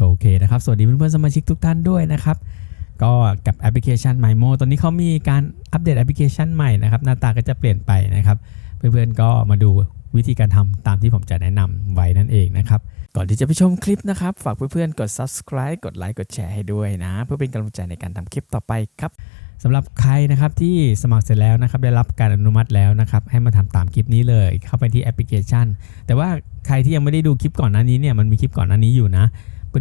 โอเคนะครับ สวัสดีเพื่อนๆสมาชิกทุกท่านด้วยนะครับ ก็กับแอปพลิเคชัน MyMo ตอนนี้เขามีการอัปเดตแอปพลิเคชันใหม่นะครับ หน้าตาก็จะเปลี่ยนไปนะครับ เพื่อนๆก็มาดูวิธีการทำตามที่ผมจะแนะนำไว้นั่นเองนะครับ ก่อนที่จะไปชมคลิปนะครับ ฝากเพื่อนๆกด subscribe กดไลค์กดแชร์ให้ด้วยนะ เพื่อเป็นกำลังใจในการทำคลิปต่อไปครับสำหรับใครนะครับที่สมัครเสร็จแล้วนะครับได้รับการอนุมัติแล้วนะครับให้มาทำตามคลิปนี้เลยเข้าไปที่แอปพลิเคชัน แต่ว่าใครที่ยังไม่ได้ดูคลิปก่อนหน้านี้เนี่ยมันมีคลิปก่อนหน้านี้อยู่นะ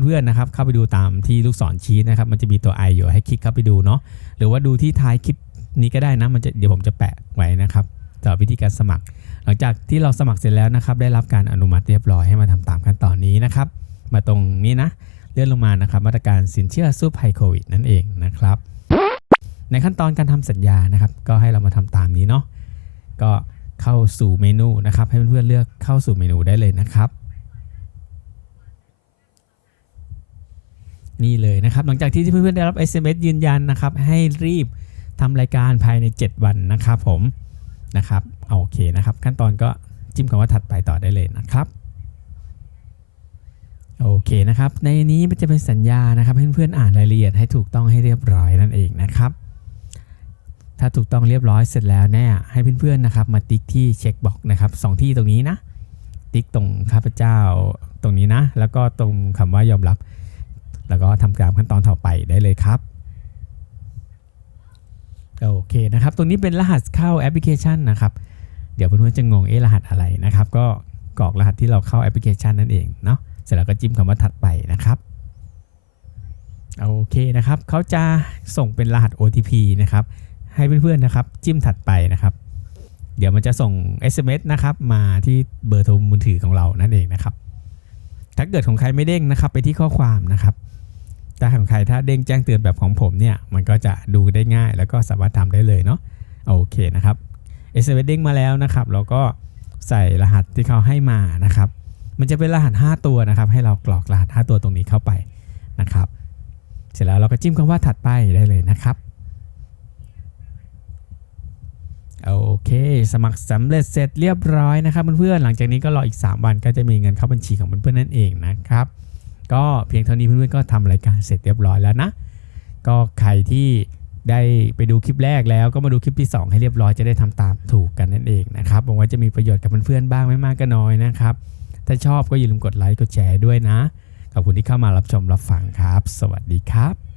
เพื่อนๆนะครับเข้าไปดูตามที่ลูกศรชี้นะครับมันจะมีตัว i อยู่ให้คลิกเข้าไปดูเนาะหรือว่าดูที่ท้ายคลิปนี้ก็ได้นะมันจะเดี๋ยวผมจะแปะไว้นะครับสำหรับวิธีการสมัคร หลังจากที่เราสมัครเสร็จแล้วนะครับ ได้รับการอนุมัติเรียบร้อยให้มาทำตามขั้นตอนนี้นะครับ มาตรงนี้นะเลื่อนลงมานะครับ มาตรการสินเชื่อสู้ภัยโควิดนั่นเองนะครับ ในขั้นตอนการทำสัญญานะครับ ก็ให้เรามาทำตามนี้เนาะก็เข้าสู่เมนูนะครับ ให้เพื่อนๆเลือกเข้าสู่เมนูได้เลยนะครับ นี่เลยนะครับ หลังจากที่เพื่อนๆได้รับ SMS ยืนยันนะครับ ให้รีบทำรายการภายใน 7 วันนะครับผมนะครับโอเคนะครับ ขั้นตอนก็จิ้มคำว่าถัดไปต่อได้เลยนะครับโอเคนะครับ ในนี้มันจะเป็นสัญญานะครับให้เพื่อนๆอ่านรายละเอียดให้ถูกต้องให้เรียบร้อยนั่นเองนะครับ ถ้าถูกต้องเรียบร้อยเสร็จแล้วเนี่ยให้เพื่อนๆนะครับ มาติ๊กที่เช็คบ็อกนะครับสองที่ตรงนี้นะ ติ๊กตรงข้าพเจ้าตรงนี้นะ แล้วก็ตรงคำว่ายอมรับ แล้วก็ทำตามขั้นตอนต่อไปได้เลยครับโอเคนะครับตรงนี้เป็นรหัสเข้าแอปพลิเคชันนะครับ เดี๋ยวเพื่อนๆจะงงเอ๊ะรหัสอะไรนะครับ ก็กรอกรหัสที่เราเข้าแอปพลิเคชันนั่นเองเนาะ เสร็จแล้วก็จิ้มคำว่าถัดไปนะครับ โอเคนะครับ เขาจะส่งเป็นรหัส OTP นะครับ ให้เพื่อนๆนะครับ จิ้มถัดไปนะครับ เดี๋ยวมันจะส่ง SMS นะครับ มาที่เบอร์โทรมือถือของเรานั่นเองนะครับ ถ้าเกิดของใครไม่เด้งนะครับ ไปที่ข้อความนะครับ ถ้าของใครถ้าเด้งแจ้งเตือนแบบของผมเนี่ยมันก็จะดูได้ง่าย แล้วก็สามารถทำได้เลยเนาะโอเคนะครับ SMS เด้งมาแล้วนะครับเราก็ใส่รหัสที่เขาให้มานะครับ มันจะเป็นรหัส 5 ตัวนะครับ ให้เรากรอกรหัส 5 ตัวตรงนี้เข้าไปนะครับ เสร็จแล้วเราก็จิ้มคำว่าถัดไปได้เลยนะครับโอเค สมัครสำเร็จเสร็จเรียบร้อยนะครับเพื่อนๆหลังจากนี้ก็รออีก 3 วันก็จะมีเงินเข้าบัญชีของเพื่อนๆนั่นเองนะครับ ก็เพียงเท่านี้เพื่อนๆก็ทำรายการเสร็จเรียบร้อยแล้วนะ ก็ใครที่ได้ไปดูคลิปแรกแล้วก็มาดูคลิปที่ 2 ให้เรียบร้อยจะได้ทำตามถูกกันนั่นเองนะครับหวังว่าจะมีประโยชน์กับเพื่อนๆบ้างไม่มากก็น้อยนะครับ ถ้าชอบก็อย่าลืมกดไลค์กดแชร์ด้วยนะ ขอบคุณที่เข้ามารับชมรับฟังครับ สวัสดีครับ